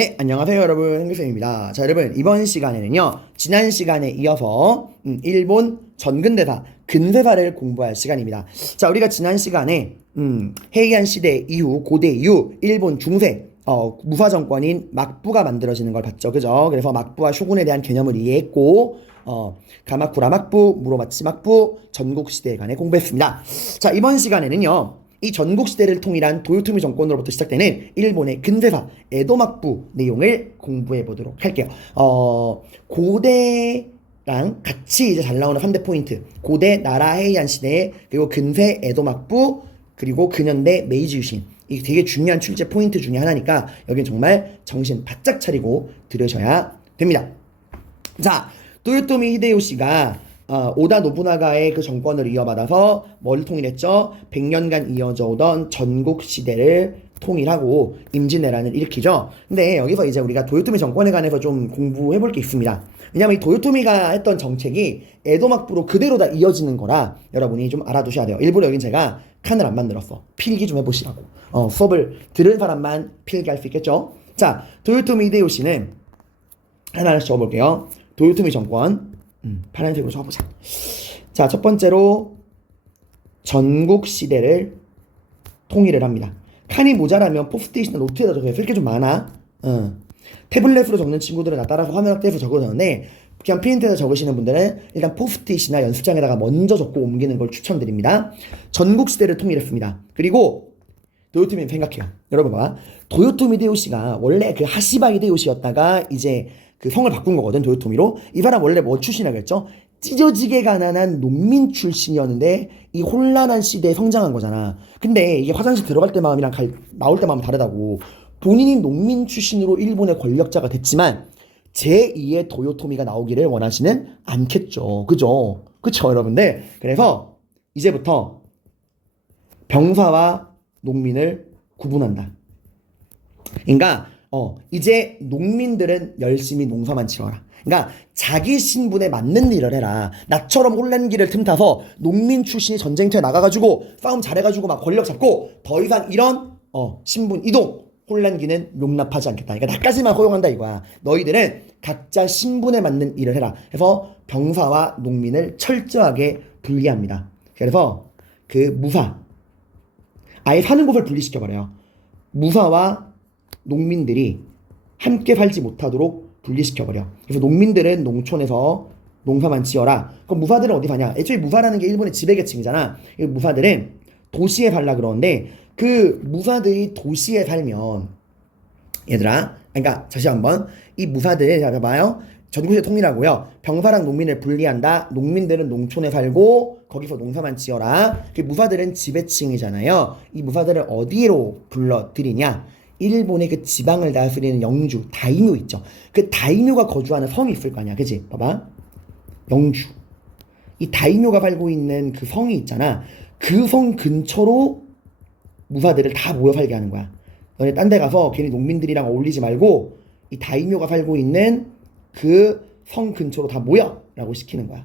네, 안녕하세요 여러분, hen교쌤입니다. 자, 여러분, 이번 시간에는요 지난 시간에 이어서 일본 전근대사 근세사를 공부할 시간입니다. 자, 우리가 지난 시간에 헤이안 시대 이후, 고대 이후 일본 중세 무사 정권인 막부가 만들어지는 걸 봤죠, 그죠? 그래서 막부와 쇼군에 대한 개념을 이해했고 가마쿠라 막부, 무로마치 막부, 전국 시대에 관해 공부했습니다. 자, 이번 시간에는요 이 전국시대를 통일한 도요토미 정권으로부터 시작되는 일본의 근대사 에도막부 내용을 공부해 보도록 할게요. 고대랑 같이 이제 잘 나오는 3대 포인트. 고대 나라 헤이안 시대, 그리고 근세 에도막부, 그리고 근현대 메이지 유신. 이게 되게 중요한 출제 포인트 중에 하나니까 여긴 정말 정신 바짝 차리고 들으셔야 됩니다. 자, 도요토미 히데요시가 오다 노부나가의 그 정권을 이어받아서 뭘 통일했죠? 100년간 이어져 오던 전국 시대를 통일하고 임진왜란을 일으키죠. 근데 여기서 이제 우리가 도요토미 정권에 관해서 좀 공부해 볼 게 있습니다. 왜냐면 이 도요토미가 했던 정책이 에도막부로 그대로 다 이어지는 거라 여러분이 좀 알아두셔야 돼요. 일부러 여긴 제가 칸을 안 만들었어. 필기 좀 해보시라고. 수업을 들은 사람만 필기할 수 있겠죠? 자, 도요토미 히데요시는 하나씩 적어볼게요. 도요토미 정권 파란색으로 적어보자. 자, 첫 번째로 전국 시대를 통일을 합니다. 칸이 모자라면 포스트잇이나 노트에다 적어요. 쓸 게 좀 많아. 태블릿으로 적는 친구들은 나 따라서 화면 확대해서 적어도 되는데 그냥 프린트에서 적으시는 분들은 일단 포스트잇이나 연습장에다가 먼저 적고 옮기는 걸 추천드립니다. 전국 시대를 통일했습니다. 그리고 도요토미 생각해요. 여러분 봐. 도요토미 히데요시가 원래 그 하시바 히데요시였다가 이제 그 성을 바꾼 거거든, 도요토미로. 이 사람 원래 뭐 출신이라고 했죠? 찢어지게 가난한 농민 출신이었는데 이 혼란한 시대에 성장한 거잖아. 근데 이게 화장실 들어갈 때 마음이랑 나올 때 마음 다르다고. 본인이 농민 출신으로 일본의 권력자가 됐지만 제2의 도요토미가 나오기를 원하지는 않겠죠. 그죠? 그쵸, 여러분들? 그래서 이제부터 병사와 농민을 구분한다. 그러니까 이제 농민들은 열심히 농사만 지어라. 그러니까 자기 신분에 맞는 일을 해라. 나처럼 혼란기를 틈타서 농민 출신이 전쟁터에 나가가지고 싸움 잘해가지고 막 권력 잡고 더 이상 이런 신분 이동 혼란기는 용납하지 않겠다. 그러니까 나까지만 허용한다 이거야. 너희들은 각자 신분에 맞는 일을 해라. 그래서 병사와 농민을 철저하게 분리합니다. 그래서 그 무사 아예 사는 곳을 분리시켜버려요. 무사와 농민들이 함께 살지 못하도록 분리시켜버려. 그래서 농민들은 농촌에서 농사만 지어라. 그럼 무사들은 어디 사냐? 애초에 무사라는 게 일본의 지배계층이잖아. 무사들은 도시에 살라 그러는데 그 무사들이 도시에 살면 얘들아, 그러니까 다시 한번 이 무사들 잡아봐요. 전국시대 통일하고요. 병사랑 농민을 분리한다. 농민들은 농촌에 살고 거기서 농사만 지어라. 그 무사들은 지배층이잖아요. 이 무사들을 어디로 불러들이냐? 일본의 그 지방을 다스리는 영주, 다이묘 있죠. 그 다이묘가 거주하는 성이 있을 거 아니야. 그치? 봐봐. 영주. 이 다이묘가 살고 있는 그 성이 있잖아. 그 성 근처로 무사들을 다 모여 살게 하는 거야. 너네 딴 데 가서 괜히 농민들이랑 어울리지 말고 이 다이묘가 살고 있는 그 성 근처로 다 모여! 라고 시키는 거야.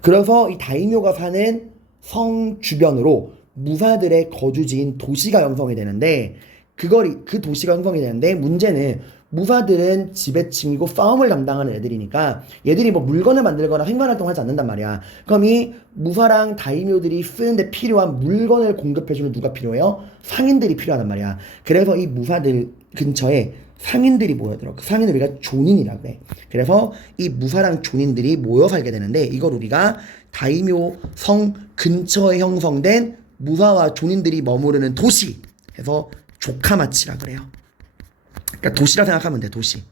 그래서 이 다이묘가 사는 성 주변으로 무사들의 거주지인 도시가 형성이 되는데 그 도시가 형성이 되는데 문제는 무사들은 지배층이고 싸움을 담당하는 애들이니까 얘들이 뭐 물건을 만들거나 생산활동을 하지 않는단 말이야. 그럼 이 무사랑 다이묘들이 쓰는데 필요한 물건을 공급해주는 누가 필요해요? 상인들이 필요하단 말이야. 그래서 이 무사들 근처에 상인들이 모여들어. 그 상인을 우리가 존인이라 그래. 그래서 이 무사랑 존인들이 모여 살게 되는데 이걸 우리가 다이묘 성 근처에 형성된 무사와 존인들이 머무르는 도시 해서 조카마치라 그래요. 그러니까 도시라 생각하면 돼, 도시.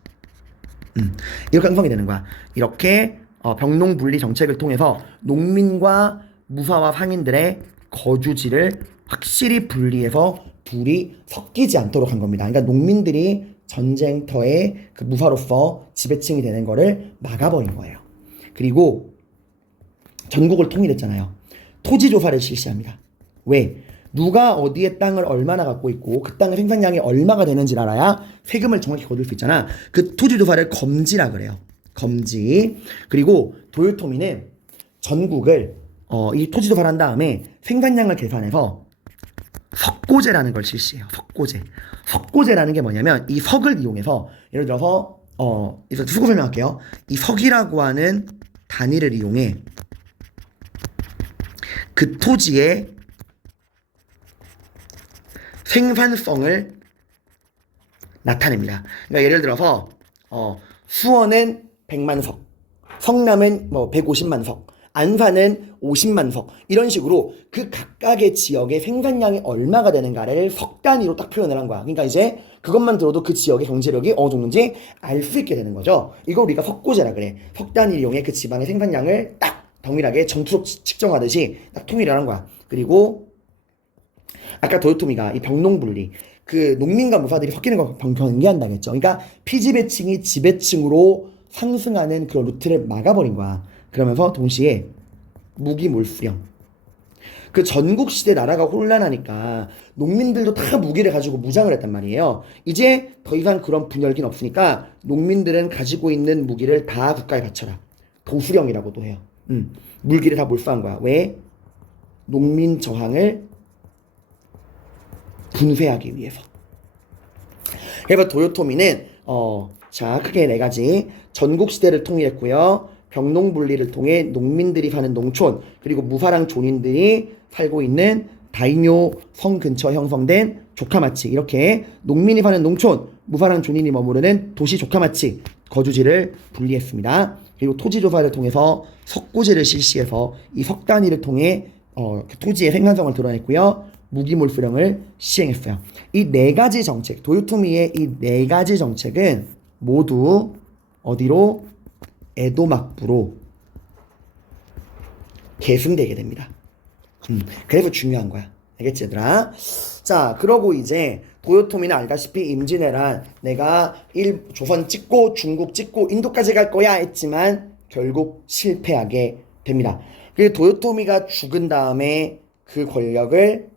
이렇게 형성이 되는 거야. 이렇게 병농분리 정책을 통해서 농민과 무사와 상인들의 거주지를 확실히 분리해서 둘이 섞이지 않도록 한 겁니다. 그러니까 농민들이 전쟁터의 그 무사로서 지배층이 되는 거를 막아버린 거예요. 그리고 전국을 통일했잖아요. 토지 조사를 실시합니다. 왜? 누가 어디에 땅을 얼마나 갖고 있고 그 땅의 생산량이 얼마가 되는지를 알아야 세금을 정확히 거둘 수 있잖아. 그 토지 조사를 검지라 그래요. 검지. 그리고 도요토미는 전국을 이 토지 조사를 한 다음에 생산량을 계산해서 석고제라는 걸 실시해요. 석고제. 석고제라는 게 뭐냐면 이 석을 이용해서 예를 들어서 이제 수고 설명할게요. 이 석이라고 하는 단위를 이용해 그 토지의 생산성을 나타냅니다. 그러니까 예를 들어서 수원은 100만 석, 성남은 뭐 150만 석, 안산은 50만 석 이런 식으로 그 각각의 지역의 생산량이 얼마가 되는가를 석 단위로 딱 표현을 한 거야. 그러니까 이제 그것만 들어도 그 지역의 경제력이 어느 정도인지 알 수 있게 되는 거죠. 이거 우리가 석고제라 그래. 석 단위를 이용해 그 지방의 생산량을 딱 동일하게 점수로 측정하듯이 딱 통일을 한 거야. 그리고 아까 도요토미가 이 병농분리 그 농민과 무사들이 섞이는 걸 경계한다고 했죠. 그러니까 피지배층이 지배층으로 상승하는 그런 루트를 막아버린 거야. 그러면서 동시에 무기몰수령. 그 전국시대 나라가 혼란하니까 농민들도 다 무기를 가지고 무장을 했단 말이에요. 이제 더 이상 그런 분열기는 없으니까 농민들은 가지고 있는 무기를 다 국가에 바쳐라. 도수령이라고도 해요. 물기를 다 몰수한 거야. 왜? 농민 저항을 분쇄하기 위해서. 그래서 도요토미는 자 크게 네 가지 전국 시대를 통일했고요. 병농분리를 통해 농민들이 사는 농촌 그리고 무사랑 존인들이 살고 있는 다이묘 성 근처 형성된 조카마치 이렇게 농민이 사는 농촌 무사랑 존인이 머무르는 도시 조카마치 거주지를 분리했습니다. 그리고 토지조사를 통해서 석고제를 실시해서 이 석 단위를 통해 토지의 생산성을 드러냈고요. 무기몰수령을 시행했어요. 이 네 가지 정책, 도요토미의 이 네 가지 정책은 모두 어디로? 에도 막부로 계승되게 됩니다. 그래서 중요한 거야. 알겠지 얘들아? 자, 그러고 이제 도요토미는 알다시피 임진왜란 내가 조선 찍고 중국 찍고 인도까지 갈 거야 했지만 결국 실패하게 됩니다. 그리고 도요토미가 죽은 다음에 그 권력을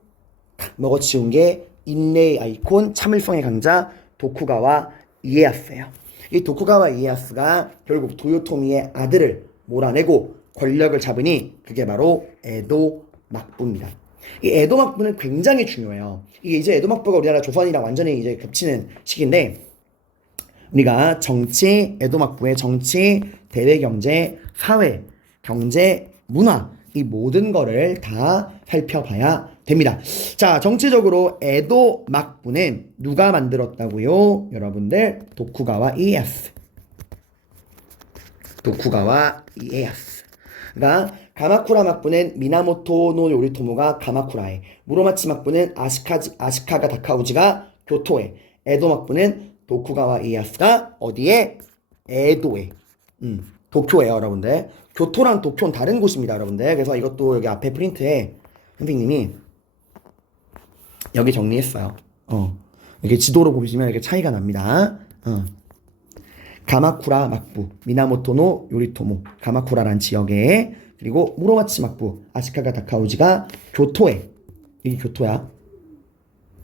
먹어치운 게 인내의 아이콘, 참을성의 강자 도쿠가와 이에야스예요. 이 도쿠가와 이에야스가 결국 도요토미의 아들을 몰아내고 권력을 잡으니 그게 바로 에도 막부입니다. 이 에도 막부는 굉장히 중요해요. 이게 이제 에도 막부가 우리나라 조선이랑 완전히 이제 겹치는 시기인데 우리가 정치, 에도 막부의 정치, 대외 경제, 사회, 경제, 문화 이 모든 거를 다 살펴봐야 됩니다. 자, 정치적으로 에도 막부는 누가 만들었다고요? 여러분들 도쿠가와 이에야스. 도쿠가와 이에야스. 그러니까 가마쿠라 막부는 미나모토 노 요리토모가 가마쿠라에, 무로마치 막부는 아시카가 다카우지가 교토에, 에도 막부는 도쿠가와 이에야스가 어디에? 에도에. 도쿄예요, 여러분들. 교토랑 도쿄는 다른 곳입니다, 여러분들. 그래서 이것도 여기 앞에 프린트에 선생님이 여기 정리했어요. 이렇게 지도로 보시면 이렇게 차이가 납니다. 가마쿠라 막부, 미나모토노 요리토모, 가마쿠라란 지역에, 그리고 무로마치 막부, 아시카가 다카우지가 교토에, 이게 교토야.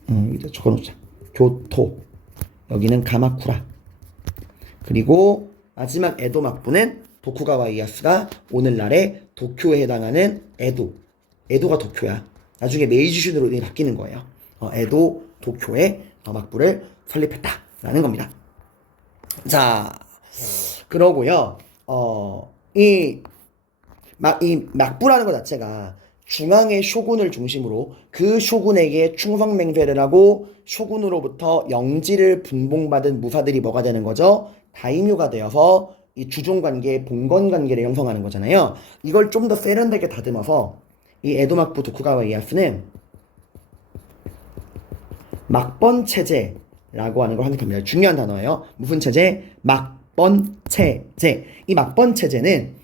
여기다 적어놓자. 교토. 여기는 가마쿠라. 그리고 마지막 에도 막부는 도쿠가와 이에야스가 오늘날의 도쿄에 해당하는 에도. 에도가 도쿄야. 나중에 메이지슈으로 바뀌는 거예요. 에도 도쿄에 막부를 설립했다라는 겁니다. 자, 그러고요. 이 막부라는 것 자체가 중앙의 쇼군을 중심으로 그 쇼군에게 충성맹세를 하고 쇼군으로부터 영지를 분봉받은 무사들이 뭐가 되는 거죠? 다이묘가 되어서 이 주종관계, 봉건관계를 형성하는 거잖아요. 이걸 좀 더 세련되게 다듬어서 이 에도 막부 도쿠가와 이에야스는 막번 체제라고 하는 걸 확립합니다. 중요한 단어예요. 무슨 체제? 막번 체제. 이 막번 체제는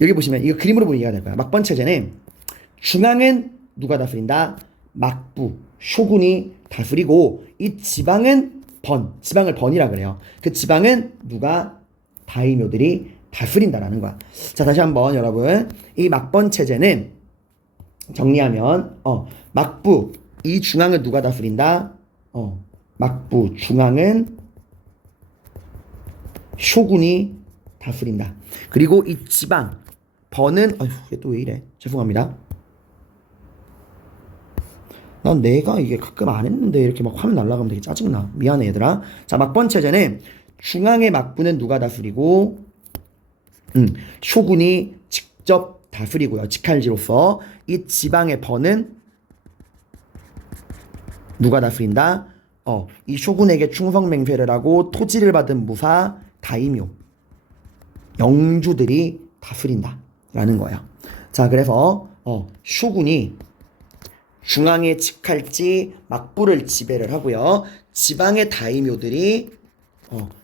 여기 보시면 이거 그림으로 보면 이해가 될 거야. 막번 체제는 중앙은 누가 다스린다? 막부, 쇼군이 다스리고 이 지방은 지방을 번이라 그래요. 그 지방은 누가? 다이묘들이 다스린다라는 거야. 자, 다시 한번 여러분, 이 막번 체제는 정리하면 막부, 이 중앙은 누가 다스린다? 막부, 중앙은 쇼군이 다스린다. 그리고 이 지방, 번은, 이게 또 왜 이래? 죄송합니다. 난 내가 이게 가끔 안 했는데 이렇게 막 화면 날라가면 되게 짜증나. 미안해 얘들아. 자, 막번 체제는 중앙의 막부는 누가 다스리고 쇼군이 직접 다스리고요. 직할지로서 이 지방의 번은 누가 다스린다? 이 쇼군에게 충성맹세를 하고 토지를 받은 무사 다이묘 영주들이 다스린다라는 거예요. 자, 그래서 쇼군이 중앙에 직할지 막부를 지배를 하고요. 지방의 다이묘들이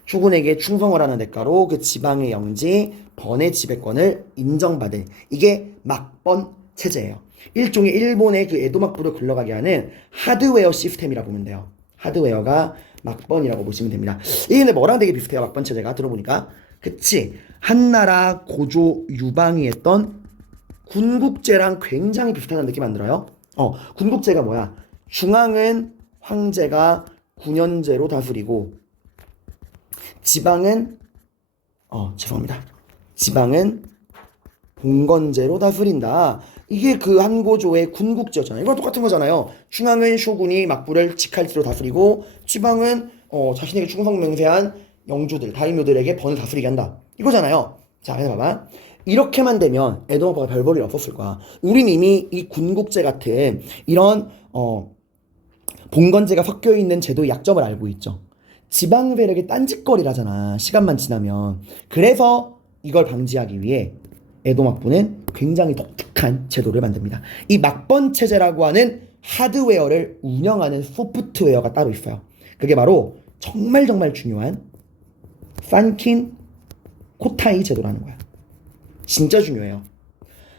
쇼군에게 충성을 하는 대가로 그 지방의 영지 번의 지배권을 인정받은 이게 막번 체제예요. 일종의 일본의 그 에도 막부를 굴러가게 하는 하드웨어 시스템이라 보면 돼요. 하드웨어가 막번이라고 보시면 됩니다. 이게 근데 뭐랑 되게 비슷해요. 막번 체제가 들어보니까. 그치? 한나라 고조 유방이 했던 군국제랑 굉장히 비슷한 느낌 안 들어요? 군국제가 뭐야? 중앙은 황제가 군현제로 다스리고 지방은 죄송합니다. 지방은 봉건제로 다스린다. 이게 그 한고조의 군국제였잖아요. 이거 똑같은 거잖아요. 중앙은 쇼군이 막부를 직할지로 다스리고 지방은 자신에게 충성맹세한 영주들, 다이묘들에게 번을 다스리게 한다. 이거잖아요. 자, 그래서 봐봐. 이렇게만 되면 에도마파가 별 볼일 없었을 거야. 우린 이미 이 군국제 같은 이런 봉건제가 섞여 있는 제도의 약점을 알고 있죠. 지방 세력이 딴짓거리라잖아. 시간만 지나면. 그래서 이걸 방지하기 위해 에도 막부는 굉장히 독특한 제도를 만듭니다. 이 막번 체제라고 하는 하드웨어를 운영하는 소프트웨어가 따로 있어요. 그게 바로 정말 중요한 판킨 코타이 제도라는 거야. 진짜 중요해요.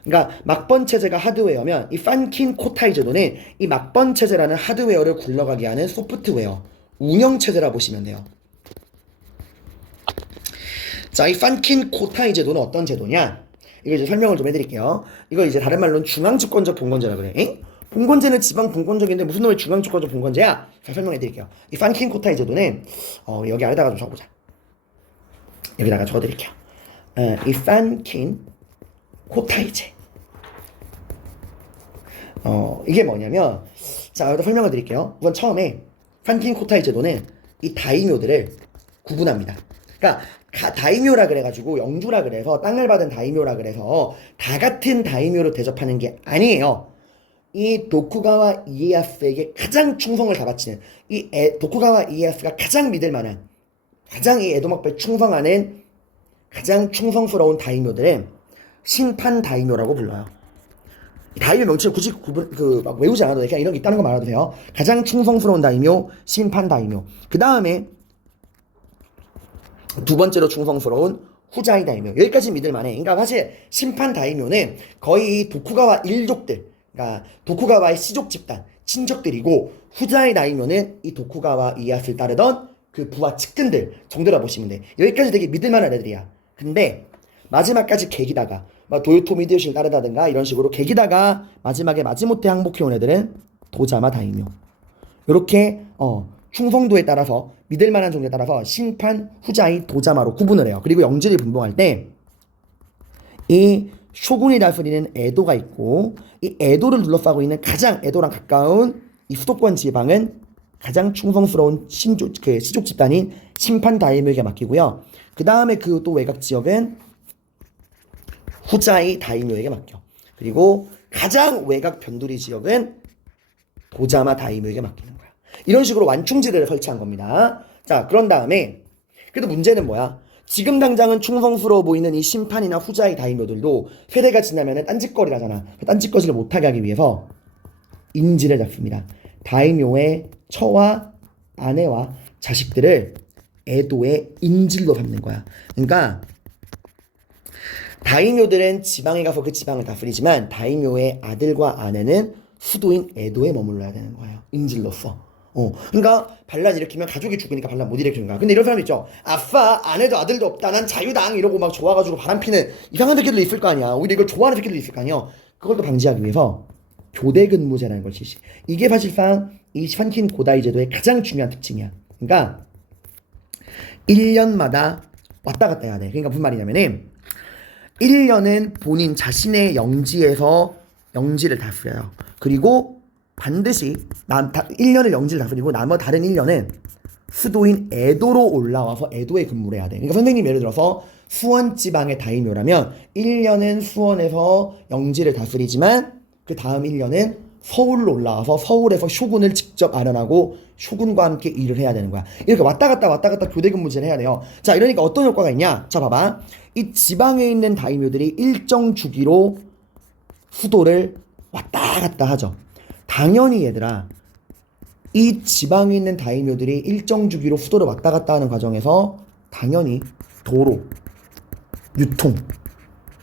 그러니까 막번 체제가 하드웨어면 이 판킨 코타이 제도는 이 막번 체제라는 하드웨어를 굴러가게 하는 소프트웨어 운영 체제라 보시면 돼요. 자, 이 판킨 코타이 제도는 어떤 제도냐? 이거 이제 설명을 좀 해드릴게요. 이거 이제 다른 말로는 중앙집권적 봉건제라 그래. 엥? 봉건제는 지방 봉건적인데 무슨 놈의 중앙집권적 봉건제야? 자, 설명해드릴게요. 이 판킨 코타이 제도는 여기 아래다가 좀 적어보자. 여기다가 적어드릴게요. 이 판킨 코타이제. 이게 뭐냐면, 자, 여기다 설명을 드릴게요. 우선 처음에 판킨 코타이 제도는 이 다이묘들을 구분합니다. 그러니까 다이묘라 그래가지고 영주라 그래서 땅을 받은 다이묘라 그래서 다 같은 다이묘로 대접하는 게 아니에요. 이 도쿠가와 이에야스에게 가장 충성을 다 바치는 이 도쿠가와 이에야스가 가장 믿을 만한 가장 이 에도막부에 충성하는 가장 충성스러운 다이묘들은 심판 다이묘라고 불러요. 다이묘 명칭을 굳이 막 외우지 않아도 돼. 그냥 이런 게 있다는 거 말아도 돼요. 가장 충성스러운 다이묘, 심판 다이묘. 그 다음에 두 번째로 충성스러운 후자이 다이묘. 여기까지 믿을만해. 그러니까 사실 심판 다이묘는 거의 도쿠가와 일족들, 그러니까 도쿠가와의 시족 집단, 친척들이고 후자이 다이묘는 이 도쿠가와 이에야스를 따르던 그 부하 측근들 정도라 보시면 돼. 여기까지 되게 믿을만한 애들이야. 근데 마지막까지 개기다가 막 도요토미 히데요시를 따르다든가 이런 식으로 개기다가 마지막에 마지못해 항복해온 애들은 도자마 다이묘. 이렇게 충성도에 따라서 믿을만한 정도에 따라서 심판, 후자이, 도자마로 구분을 해요. 그리고 영지를 분봉할 때 이 쇼군이 다스리는 에도가 있고 이 에도를 둘러싸고 있는 가장 에도랑 가까운 이 수도권 지방은 가장 충성스러운 시족 집단인 심판 다이묘에게 맡기고요. 그 다음에 그 또 외곽 지역은 후자이 다이묘에게 맡겨. 그리고 가장 외곽 변두리 지역은 도자마 다이묘에게 맡기는 거야. 이런 식으로 완충지대를 설치한 겁니다. 자, 그런 다음에 그래도 문제는 뭐야? 지금 당장은 충성스러워 보이는 이 심판이나 후자이 다이묘들도 세대가 지나면 딴짓거리라잖아. 딴짓거리를 못하게 하기 위해서 인지를 잡습니다. 다이묘의 처와 아내와 자식들을 에도의 인질로 삼는 거야. 그러니까 다이묘들은 지방에 가서 그 지방을 다스리지만 다이묘의 아들과 아내는 수도인 에도에 머물러야 되는 거예요. 인질로서. 그러니까 반란 일으키면 가족이 죽으니까 반란 못 일으키는 거야. 근데 이런 사람 있죠. 아싸, 아내도 아들도 없다. 난 자유당 이러고 막 좋아가지고 바람피는 이상한 새끼들도 있을 거 아니야. 오히려 이걸 좋아하는 새끼들도 있을 거 아니야. 그걸 또 방지하기 위해서 교대 근무제라는 걸 실시. 이게 사실상 이 판킨 고다이 제도의 가장 중요한 특징이야. 그러니까 1년마다 왔다 갔다 해야 돼. 그러니까 무슨 말이냐면은 1년은 본인 자신의 영지에서 영지를 다스려요. 그리고 반드시 1년을 영지를 다스리고 다른 1년은 수도인 에도로 올라와서 에도에 근무를 해야 돼. 그러니까 선생님 예를 들어서 수원 지방의 다이묘라면 1년은 수원에서 영지를 다스리지만 그 다음 1년은 서울로 올라와서 서울에서 쇼군을 직접 아련하고 쇼군과 함께 일을 해야 되는 거야. 이렇게 왔다 갔다 교대 근무제를 해야 돼요. 자, 이러니까 어떤 효과가 있냐? 자, 봐봐. 이 지방에 있는 다이묘들이 일정 주기로 수도를 왔다 갔다 하죠. 당연히 얘들아, 이 지방에 있는 다이묘들이 일정 주기로 수도를 왔다 갔다 하는 과정에서 당연히 도로, 유통,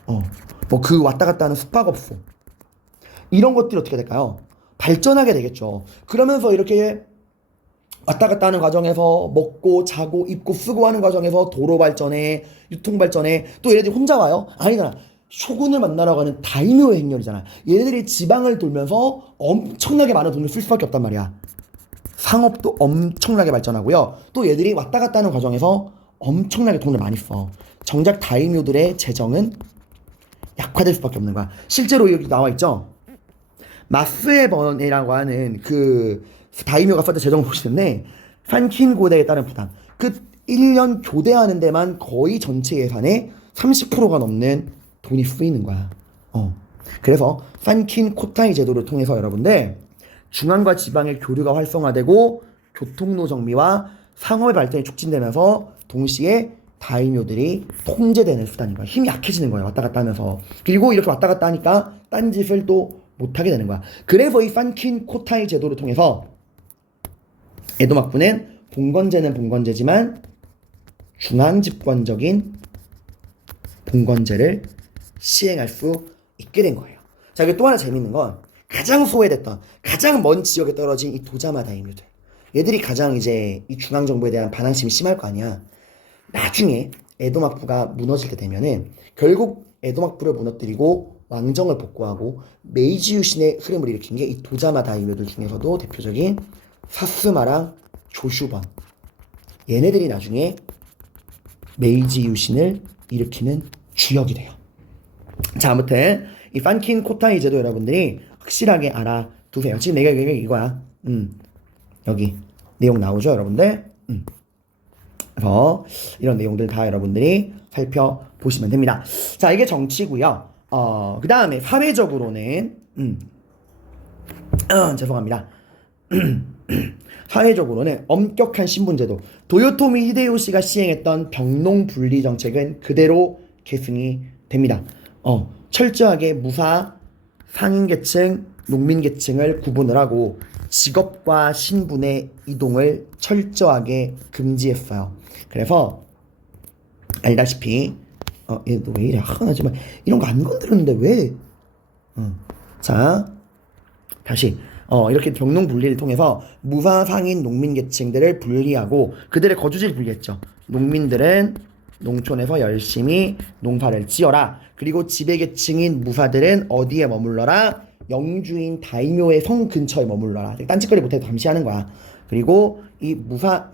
뭐 그 왔다 갔다 하는 숙박업소 이런 것들이 어떻게 될까요? 발전하게 되겠죠. 그러면서 이렇게 왔다 갔다 하는 과정에서 먹고 자고 입고 쓰고 하는 과정에서 도로 발전에 유통 발전에 또 얘네들이 혼자 와요? 아니잖아. 쇼군을 만나러 가는 다이묘의 행렬이잖아. 얘네들이 지방을 돌면서 엄청나게 많은 돈을 쓸 수밖에 없단 말이야. 상업도 엄청나게 발전하고요. 또 얘들이 왔다 갔다 하는 과정에서 엄청나게 돈을 많이 써. 정작 다이묘들의 재정은 약화될 수밖에 없는 거야. 실제로 여기 나와 있죠. 마스의 번이라고 하는 그 다이묘가 썼던 재정을 보시는데 판킨 고대에 따른 부담. 그 1년 교대하는 데만 거의 전체 예산의 30%가 넘는 돈이 쓰이는 거야. 그래서 판킨 코타이 제도를 통해서 여러분들 중앙과 지방의 교류가 활성화되고 교통로 정비와 상업의 발전이 촉진되면서 동시에 다이묘들이 통제되는 수단인 거야. 힘이 약해지는 거예요. 왔다 갔다 하면서. 그리고 이렇게 왔다 갔다 하니까 딴짓을 또 못하게 되는 거야. 그래서 이 판킨 코타이 제도를 통해서 에도 막부는 봉건제는 봉건제지만 중앙집권적인 봉건제를 시행할 수 있게 된 거예요. 자, 그리고 또 하나 재밌는 건 가장 소외됐던 가장 먼 지역에 떨어진 이 도자마 다이묘들, 얘들이 가장 이제 이 중앙정부에 대한 반항심이 심할 거 아니야. 나중에 에도 막부가 무너질 때 되면은 결국 에도 막부를 무너뜨리고 왕정을 복구하고 메이지 유신의 흐름을 일으킨 게 이 도자마 다이묘들 중에서도 대표적인 사스마랑 조슈번, 얘네들이 나중에 메이지 유신을 일으키는 주역이 돼요. 자, 아무튼 이 판킨 코타이 제도 여러분들이 확실하게 알아두세요. 지금 내가 이거야. 여기 내용 나오죠, 여러분들? 그래서 이런 내용들 다 여러분들이 살펴보시면 됩니다. 자, 이게 정치고요. 그 다음에 사회적으로는 죄송합니다. 사회적으로는 엄격한 신분제도, 도요토미 히데요시가 시행했던 병농 분리 정책은 그대로 계승이 됩니다. 철저하게 무사, 상인계층, 농민계층을 구분을 하고 직업과 신분의 이동을 철저하게 금지했어요. 그래서 알다시피 얘도 왜 이래 하나지만 이런 거 안 건드렸는데 왜? 자, 다시 이렇게 병농 분리를 통해서 무사, 상인, 농민계층들을 분리하고 그들의 거주지를 분리했죠. 농민들은 농촌에서 열심히 농사를 지어라. 그리고 지배계층인 무사들은 어디에 머물러라? 영주인 다이묘의 성 근처에 머물러라. 딴짓거리 못해도 잠시 하는 거야. 그리고 이 무사,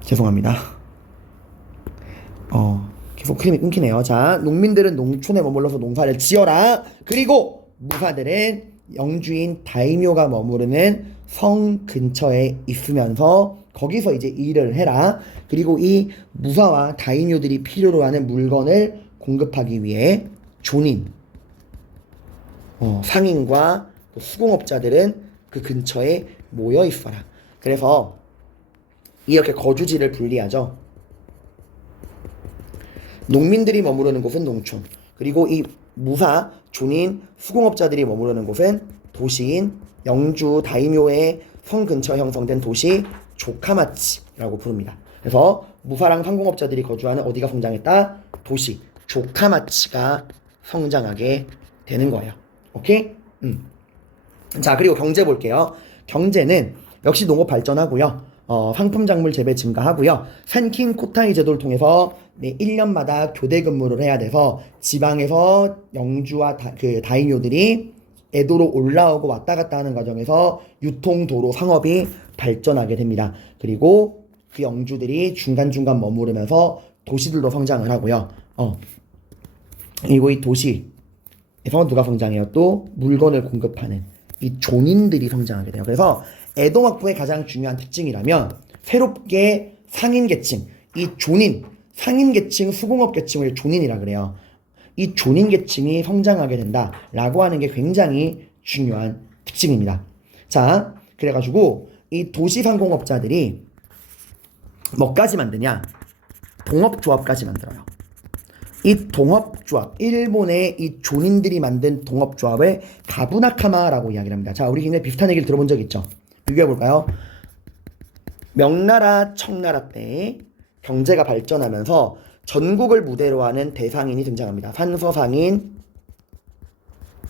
죄송합니다. 계속 흐름이 끊기네요. 자, 농민들은 농촌에 머물러서 농사를 지어라. 그리고 무사들은 영주인 다이묘가 머무르는 성 근처에 있으면서 거기서 이제 일을 해라. 그리고 이 무사와 다이묘들이 필요로 하는 물건을 공급하기 위해 존인, 상인과 수공업자들은 그 근처에 모여 있어라. 그래서 이렇게 거주지를 분리하죠. 농민들이 머무르는 곳은 농촌, 그리고 이 무사, 존인, 수공업자들이 머무르는 곳은 도시인 영주 다이묘의 성 근처 형성된 도시 조카마치라고 부릅니다. 그래서 무사랑 상공업자들이 거주하는 어디가 성장했다? 도시 조카마치가 성장하게 되는 거예요. 오케이? 자, 그리고 경제 볼게요. 경제는 역시 농업 발전하고요. 상품 작물 재배 증가하고요. 산킨 코타이 제도를 통해서 1년마다 교대 근무를 해야 돼서 지방에서 영주와 다이묘들이 에도로 올라오고 왔다 갔다 하는 과정에서 유통, 도로, 상업이 발전하게 됩니다. 그리고 그 영주들이 중간중간 머무르면서 도시들도 성장을 하고요. 그리고 이 도시, 누가 성장해요? 또 물건을 공급하는 이 존인들이 성장하게 돼요. 그래서 에도막부의 가장 중요한 특징이라면 새롭게 상인계층, 이 존인, 상인계층, 수공업계층을 존인이라 그래요. 이 존인계층이 성장하게 된다라고 하는 게 굉장히 중요한 특징입니다. 자, 그래가지고 이 도시상공업자들이 뭐까지 만드냐? 동업조합까지 만들어요. 이 동업조합, 일본의 이 존인들이 만든 동업조합을 가부나카마라고 이야기를 합니다. 자, 우리 굉장히 비슷한 얘기를 들어본 적 있죠? 비교해볼까요? 명나라, 청나라 때 경제가 발전하면서 전국을 무대로 하는 대상인이 등장합니다. 산서상인,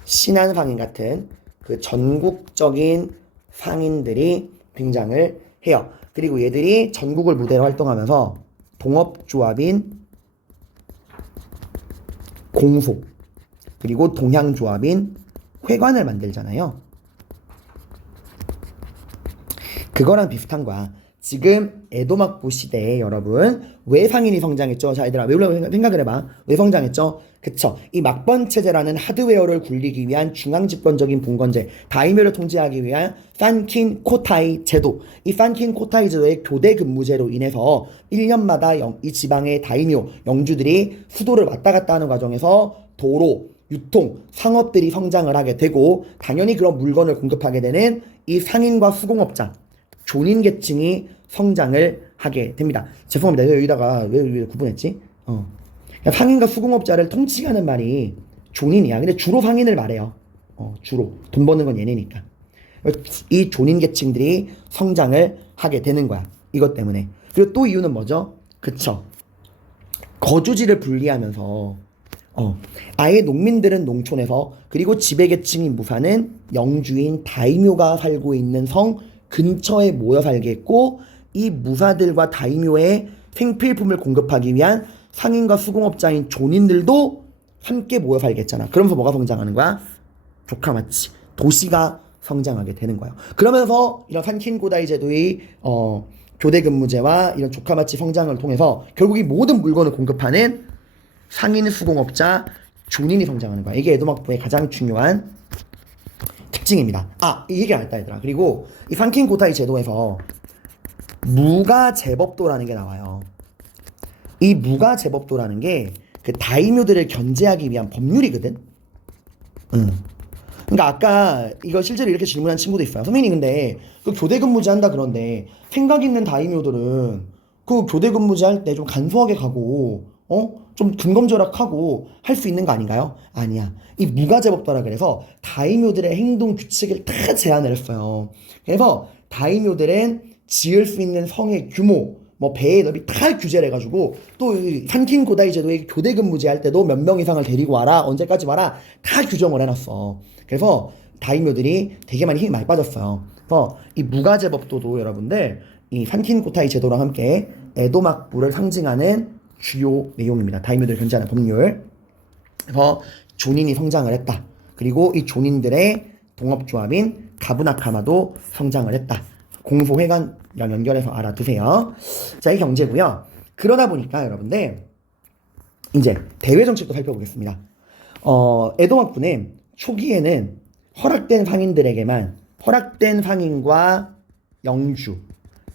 신안상인 같은 그 전국적인 상인들이 등장을 해요. 그리고 얘들이 전국을 무대로 활동하면서 동업조합인 공소, 그리고 동향조합인 회관을 만들잖아요. 그거랑 비슷한 거야. 지금 에도막부 시대에 여러분 왜 상인이 성장했죠? 자, 얘들아 왜 생각을 해봐. 왜 성장했죠? 그쵸. 이 막번 체제라는 하드웨어를 굴리기 위한 중앙집권적인 봉건제, 다이묘를 통제하기 위한 판킨 코타이 제도, 이 판킨 코타이 제도의 교대 근무제로 인해서 1년마다 이 지방의 다이묘, 영주들이 수도를 왔다 갔다 하는 과정에서 도로, 유통, 상업들이 성장을 하게 되고 당연히 그런 물건을 공급하게 되는 이 상인과 수공업자, 존인 계층이 성장을 하게 됩니다. 죄송합니다. 여기다가 왜 구분했지? 상인과 수공업자를 통칭하는 말이 존인이야. 근데 주로 상인을 말해요. 주로 돈 버는 건 얘네니까. 이 존인 계층들이 성장을 하게 되는 거야. 이것 때문에. 그리고 또 이유는 뭐죠? 그쵸. 거주지를 분리하면서 아예 농민들은 농촌에서, 그리고 지배계층인 무사는 영주인 다이묘가 살고 있는 성 근처에 모여 살게 했고, 이 무사들과 다이묘의 생필품을 공급하기 위한 상인과 수공업자인 존인들도 함께 모여 살게 했잖아. 그러면서 뭐가 성장하는 거야? 조카마치, 도시가 성장하게 되는 거예요. 그러면서 이런 산킨고다이 제도의 교대 근무제와 이런 조카마치 성장을 통해서 결국 이 모든 물건을 공급하는 상인 수공업자 존인이 성장하는 거야. 이게 에도막부의 가장 중요한 특징입니다. 이 얘기 안 했다 얘들아. 그리고 이 산킨고다이 제도에서 무가제법도라는 게 나와요. 이 무가제법도라는 게 그 다이묘들을 견제하기 위한 법률이거든. 그러니까 아까 이거 실제로 이렇게 질문한 친구도 있어요. 선생님 근데 그 교대 근무제 한다 그런데 생각 있는 다이묘들은 그 교대 근무제 할 때 좀 간소하게 가고 좀 근검절약하고 할 수 있는 거 아닌가요? 아니야. 이 무가제법도라 그래서 다이묘들의 행동 규칙을 다 제한을 했어요. 그래서 다이묘들은 지을 수 있는 성의 규모, 뭐 배의 넓이 다 규제를 해가지고, 또 산킨 고다이 제도의 교대 근무제 할 때도 몇 명 이상을 데리고 와라, 언제까지 와라 다 규정을 해놨어. 그래서 다이묘들이 되게 많이 힘이 많이 빠졌어요. 그래서 이 무가제법도도 여러분들 이 산킨 고타이 제도랑 함께 에도막부를 상징하는 주요 내용입니다. 다이묘들을 견제하는 법률. 그래서 존인이 성장을 했다. 그리고 이 존인들의 동업조합인 가부나카마도 성장을 했다. 공소회관이랑 연결해서 알아두세요. 자, 이 경제고요. 그러다 보니까 여러분들 이제 대외 정책도 살펴보겠습니다. 에도막부는 초기에는 허락된 상인과 영주,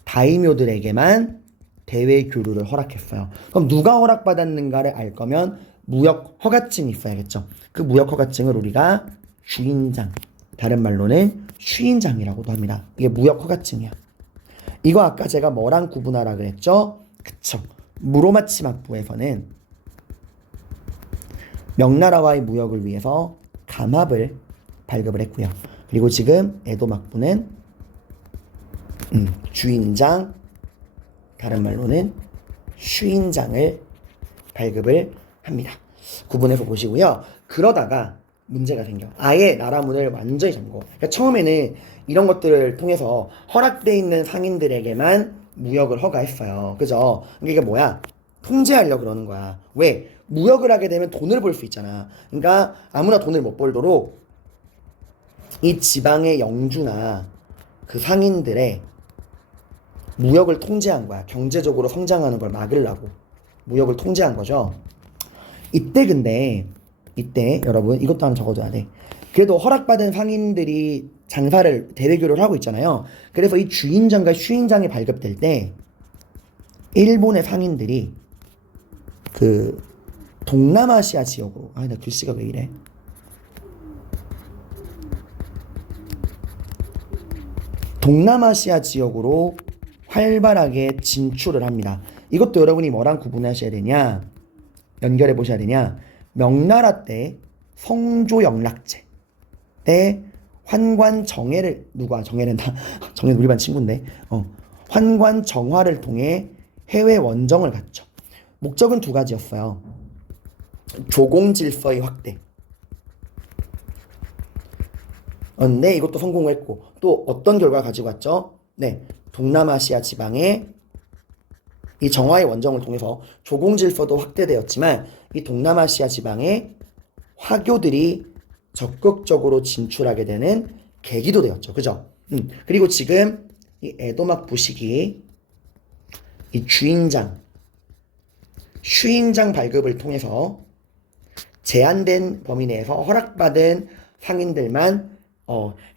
다이묘들에게만 대외 교류를 허락했어요. 그럼 누가 허락받았는가를 알 거면 무역 허가증이 있어야겠죠. 그 무역 허가증을 우리가 주인장, 다른 말로는 쉬인장이라고도 합니다. 이게 무역 허가증이야. 이거 아까 제가 뭐랑 구분하라 그랬죠? 그쵸. 무로마치막부에서는 명나라와의 무역을 위해서 감합을 발급을 했고요. 그리고 지금 에도막부는 주인장, 다른 말로는 쉬인장을 발급을 합니다. 구분해서 보시고요. 그러다가 문제가 생겨. 아예 나라 문을 완전히 잠궈. 그러니까 처음에는 이런 것들을 통해서 허락돼 있는 상인들에게만 무역을 허가했어요. 그죠? 이게 뭐야? 통제하려고 그러는 거야. 왜? 무역을 하게 되면 돈을 벌 수 있잖아. 그러니까 아무나 돈을 못 벌도록 이 지방의 영주나 그 상인들의 무역을 통제한 거야. 경제적으로 성장하는 걸 막으려고 무역을 통제한 거죠. 이때 근데 이때 여러분 이것도 하나 적어줘야 돼. 그래도 허락받은 상인들이 장사를 대대교를 하고 있잖아요. 그래서 이 주인장과 쉬인장이 발급될 때 일본의 상인들이 그 동남아시아 지역으로 나 글씨가 왜 이래? 동남아시아 지역으로 활발하게 진출을 합니다. 이것도 여러분이 뭐랑 구분하셔야 되냐? 연결해 보셔야 되냐? 명나라 때 성조영락제 때 환관정해를 누가 정해는 다 정해 우리 반 친구인데 환관정화를 통해 해외 원정을 갔죠. 목적은 두 가지였어요. 조공질서의 확대. 네, 이것도 성공을 했고 또 어떤 결과 가지고 왔죠? 네, 동남아시아 지방에 이 정화의 원정을 통해서 조공질서도 확대되었지만 이 동남아시아 지방에 화교들이 적극적으로 진출하게 되는 계기도 되었죠. 그죠? 그리고 지금 이 에도막 부식이 이 주인장, 쉬인장 발급을 통해서 제한된 범위 내에서 허락받은 상인들만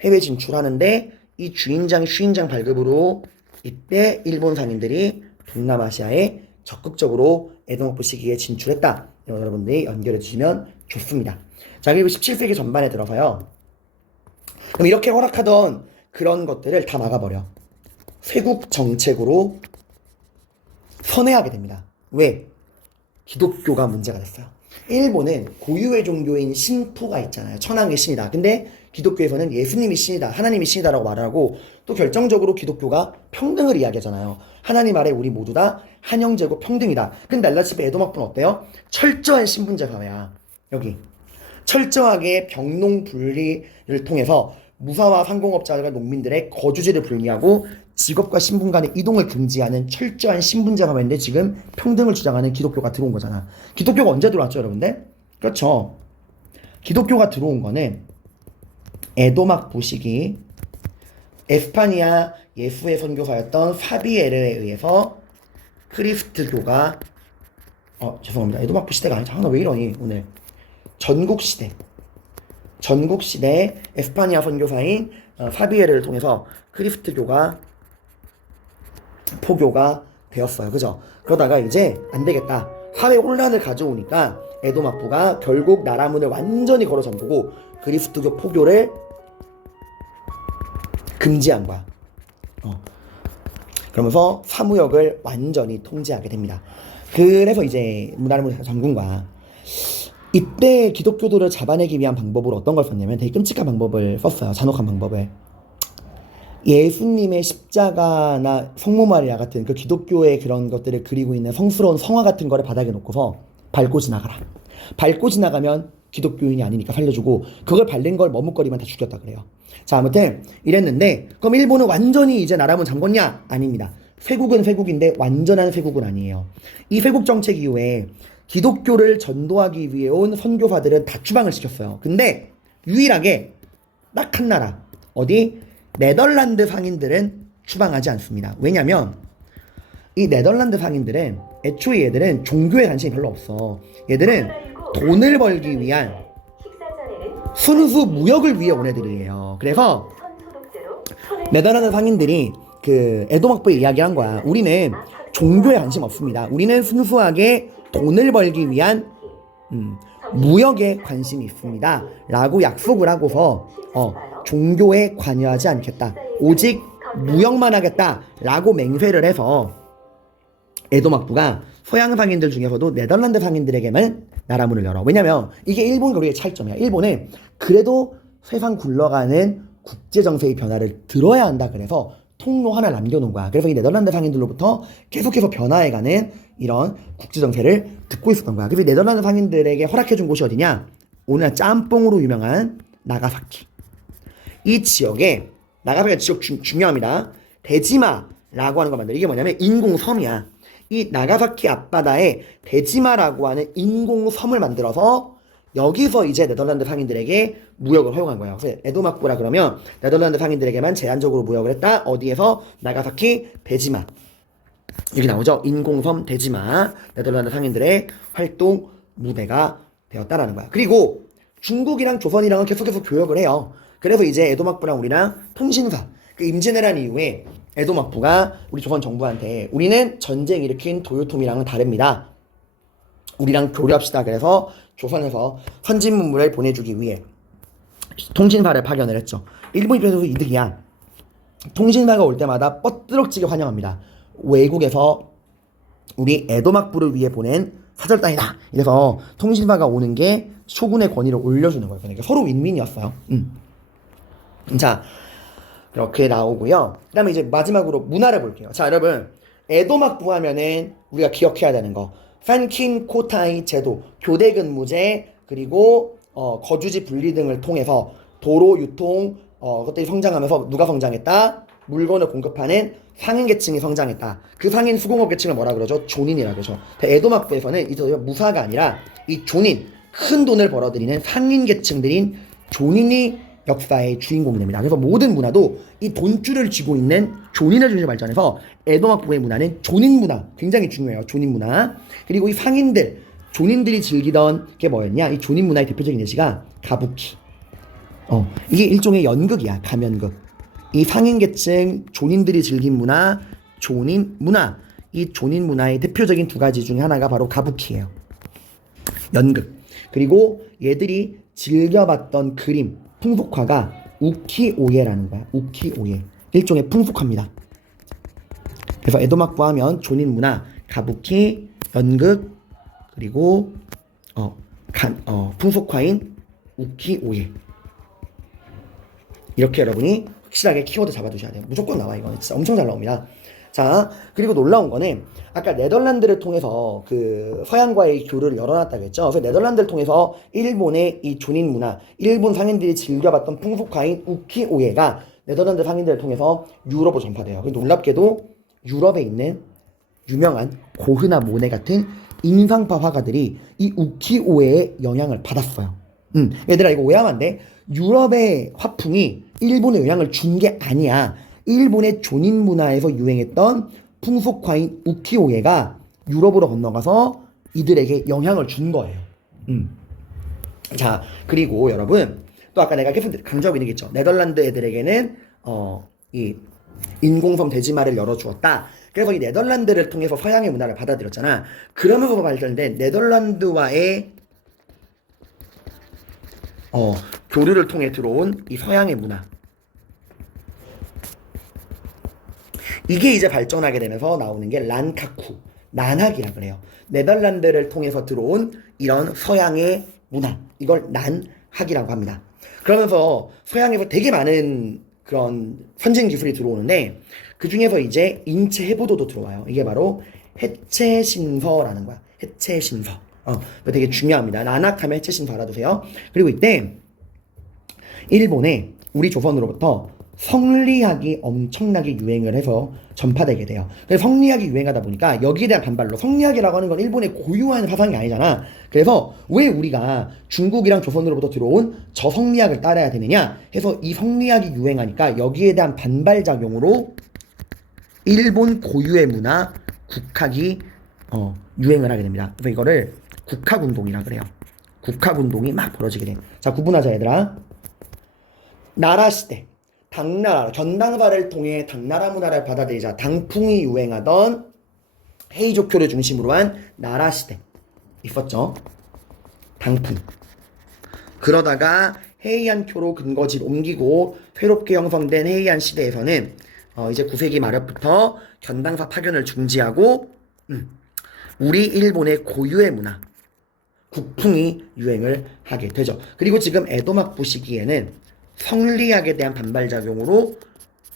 해외 진출하는데 이 주인장, 쉬인장 발급으로 이때 일본 상인들이 동남아시아에 적극적으로 에도막 시기에 진출했다. 여러분들이 연결해 주시면 좋습니다. 자, 그리고 17세기 전반에 들어서요. 그럼 이렇게 허락하던 그런 것들을 다 막아버려. 쇄국 정책으로 선회하게 됩니다. 왜? 기독교가 문제가 됐어요. 일본은 고유의 종교인 신토가 있잖아요. 천황의 신이다. 근데 기독교에서는 예수님이 신이다, 하나님이 신이다라고 말하고 또 결정적으로 기독교가 평등을 이야기하잖아요. 하나님 아래 우리 모두 다 한형제고 평등이다. 근데 알다시피 에도막부는 어때요? 철저한 신분제 사회야. 여기 철저하게 병농 분리를 통해서 무사와 상공업자들과 농민들의 거주지를 불리하고 직업과 신분 간의 이동을 금지하는 철저한 신분제 사회인데 지금 평등을 주장하는 기독교가 들어온 거잖아. 기독교가 언제 들어왔죠, 여러분들? 그렇죠. 기독교가 들어온 거는 에도막 부식이 에스파니아 예수의 선교사였던 사비에르에 의해서 크리스트교가 죄송합니다. 에도막 부시대가 아니죠. 나 왜 이러니 오늘. 전국시대 에스파니아 선교사인 사비에르를 통해서 크리스트교가 포교가 되었어요. 그죠? 그러다가 이제 안 되겠다. 사회 혼란을 가져오니까 에도막부가 결국 나라 문을 완전히 걸어 잠그고 그리스도교 포교를 금지한 거야. 그러면서 사무역을 완전히 통제하게 됩니다. 그래서 이제 나라문을 잠근 거야. 이때 기독교도를 잡아내기 위한 방법으로 어떤 걸 썼냐면 되게 끔찍한 방법을 썼어요. 잔혹한 방법을. 예수님의 십자가나 성모 마리아 같은 그 기독교의 그런 것들을 그리고 있는 성스러운 성화 같은 거를 바닥에 놓고서 밟고 지나가라. 밟고 지나가면 기독교인이 아니니까 살려주고 그걸 밟는 걸 머뭇거리면 다 죽였다 그래요. 자, 아무튼 이랬는데 그럼 일본은 완전히 이제 나라문 잠궜냐? 아닙니다. 쇄국은 쇄국인데 완전한 쇄국은 아니에요. 이 쇄국 정책 이후에 기독교를 전도하기 위해 온 선교사들은 다 추방을 시켰어요. 근데 유일하게 딱 한 나라 어디? 네덜란드 상인들은 추방하지 않습니다. 왜냐면 이 네덜란드 상인들은 애초에 얘들은 종교에 관심이 별로 없어. 얘들은 돈을 벌기 위한 순수 무역을 위해 온 애들이에요. 그래서 네덜란드 상인들이 그 에도막부에 이야기한 거야. 우리는 종교에 관심 없습니다. 우리는 순수하게 돈을 벌기 위한 무역에 관심이 있습니다. 라고 약속을 하고서 종교에 관여하지 않겠다. 오직 무역만 하겠다. 라고 맹세를 해서 에도막부가 서양 상인들 중에서도 네덜란드 상인들에게만 나라문을 열어. 왜냐면 이게 일본과 우리의 차이점이야. 일본은 그래도 세상 굴러가는 국제정세의 변화를 들어야 한다. 그래서 통로 하나 남겨놓은 거야. 그래서 이 네덜란드 상인들로부터 계속해서 변화해가는 이런 국제정세를 듣고 있었던 거야. 그래서 네덜란드 상인들에게 허락해준 곳이 어디냐? 오늘 짬뽕으로 유명한 나가사키. 이 지역에 나가사키가 지역 중요합니다. 데지마라고 하는 걸 만들어. 이게 뭐냐면 인공섬이야. 이 나가사키 앞바다에 데지마라고 하는 인공섬을 만들어서 여기서 이제 네덜란드 상인들에게 무역을 허용한 거예요. 그래서 에도막부라 그러면 네덜란드 상인들에게만 제한적으로 무역을 했다. 어디에서? 나가사키 데지마. 여기 나오죠. 인공섬 데지마. 네덜란드 상인들의 활동 무대가 되었다라는 거야. 그리고 중국이랑 조선이랑은 계속해서 교역을 해요. 그래서 이제 에도막부랑 우리랑 통신사, 그 임진왜란 이후에 에도막부가 우리 조선 정부한테 우리는 전쟁 일으킨 도요토미랑은 다릅니다. 우리랑 교류합시다. 그래서 조선에서 선진 문물을 보내주기 위해 통신사를 파견을 했죠. 일본 입장에서도 이득이야. 통신사가 올 때마다 뻗드럭지게 환영합니다. 외국에서 우리 에도막부를 위해 보낸 사절단이다. 이래서 통신사가 오는 게 쇼군의 권위를 올려주는 거예요. 그러니까 서로 윈윈이었어요. 자, 이렇게 나오고요. 그 다음에 이제 마지막으로 문화를 볼게요. 자, 여러분, 에도막부 하면은 우리가 기억해야 되는 거, 판킨 코타이 제도, 교대 근무제, 그리고 거주지 분리 등을 통해서 도로 유통 것들이 성장하면서 누가 성장했다? 물건을 공급하는 상인 계층이 성장했다. 그 상인 수공업 계층을 뭐라 그러죠? 존인이라 그러죠. 에도막부에서는 이 무사가 아니라 이 존인, 큰 돈을 벌어들이는 상인 계층들인 존인이 역사의 주인공이 됩니다. 그래서 모든 문화도 이 돈줄을 쥐고 있는 존인을 중심으로 발전해서 에도막부의 문화는 존인 문화, 굉장히 중요해요. 존인 문화. 그리고 이 상인들, 존인들이 즐기던 게 뭐였냐? 이 존인 문화의 대표적인 예시가 가부키. 이게 일종의 연극이야. 가면극. 이 상인계층 존인들이 즐긴 문화, 존인 문화. 이 존인 문화의 대표적인 두 가지 중에 하나가 바로 가부키예요. 연극. 그리고 얘들이 즐겨봤던 그림, 풍속화가 우키오예라는 거야. 우키오예. 일종의 풍속화입니다. 그래서 에도막부 하면 존인 문화, 가부키, 연극, 그리고 풍속화인 우키오예. 이렇게 여러분이 확실하게 키워드 잡아두셔야 돼요. 무조건 나와. 이거는 진짜 엄청 잘 나옵니다. 자, 그리고 놀라운 거는 아까 네덜란드를 통해서 그 서양과의 교류를 열어놨다고 했죠. 그래서 네덜란드를 통해서 일본의 이 존인 문화, 일본 상인들이 즐겨봤던 풍속화인 우키오예가 네덜란드 상인들을 통해서 유럽으로 전파돼요. 놀랍게도 유럽에 있는 유명한 고흐나 모네 같은 인상파 화가들이 이 우키오예의 영향을 받았어요. 얘들아 이거 오해하면 안 돼. 유럽의 화풍이 일본에 영향을 준 게 아니야. 일본의 존인 문화에서 유행했던 풍속화인 우키오예가 유럽으로 건너가서 이들에게 영향을 준 거예요. 자, 그리고 여러분 또 아까 내가 계속 강조하고 있는 게 있죠. 네덜란드 애들에게는 이 인공섬 대지마를 열어주었다. 그래서 이 네덜란드를 통해서 서양의 문화를 받아들였잖아. 그러면서 발전된 네덜란드와의 교류를 통해 들어온 이 서양의 문화. 이게 이제 발전하게 되면서 나오는 게 란카쿠, 난학이라 그래요. 네덜란드를 통해서 들어온 이런 서양의 문화. 이걸 난학이라고 합니다. 그러면서 서양에서 되게 많은 그런 선진 기술이 들어오는데 그 중에서 이제 인체 해부도도 들어와요. 이게 바로 해체신서라는 거야. 해체신서. 되게 중요합니다. 난학하면 해체신서 알아두세요. 그리고 이때 일본에 우리 조선으로부터 성리학이 엄청나게 유행을 해서 전파되게 돼요. 그래서 성리학이 유행하다 보니까 여기에 대한 반발로 성리학이라고 하는 건 일본의 고유한 사상이 아니잖아. 그래서 왜 우리가 중국이랑 조선으로부터 들어온 저 성리학을 따라야 되느냐 해서 이 성리학이 유행하니까 여기에 대한 반발작용으로 일본 고유의 문화 국학이 유행을 하게 됩니다. 그래서 이거를 국학운동이라 그래요. 국학운동이 막 벌어지게 돼요. 자, 구분하자 얘들아. 나라시대, 당나라, 전당사를 통해 당나라 문화를 받아들이자 당풍이 유행하던 헤이조쿄를 중심으로 한 나라시대 있었죠. 당풍. 그러다가 헤이안쿄로 근거지를 옮기고 새롭게 형성된 헤이안 시대에서는 이제 9세기 말부터 견당사 파견을 중지하고 우리 일본의 고유의 문화 국풍이 유행을 하게 되죠. 그리고 지금 에도막부 시기에는 성리학에 대한 반발작용으로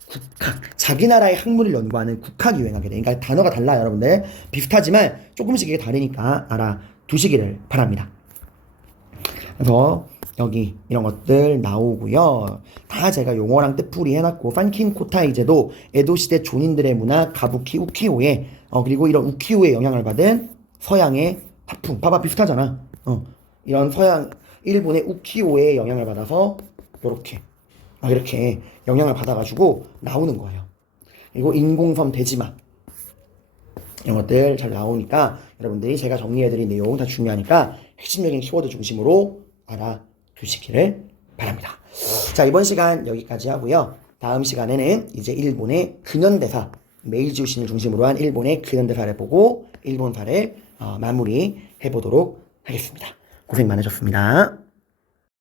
국학, 자기 나라의 학문을 연구하는 국학이 유행하게 돼. 그러니까 단어가 달라요, 여러분들. 비슷하지만 조금씩 이게 다르니까 알아두시기를 바랍니다. 그래서 여기 이런 것들 나오고요. 다 제가 용어랑 뜻풀이 해놨고 판킨 코타이제도 에도시대 존인들의 문화 가부키 우키오예 그리고 이런 우키오의 영향을 받은 서양의 화풍 봐봐 비슷하잖아. 이런 서양 일본의 우키오의 영향을 받아서 이렇게 영향을 받아가지고 나오는 거예요. 그리고 인공섬 대지마 이런 것들 잘 나오니까 여러분들이 제가 정리해드린 내용 다 중요하니까 핵심적인 키워드 중심으로 알아두시기를 바랍니다. 자, 이번 시간 여기까지 하고요. 다음 시간에는 이제 일본의 근현대사, 메이지 유신을 중심으로 한 일본의 근현대사를 보고 일본사를 마무리해 보도록 하겠습니다. 고생 많으셨습니다.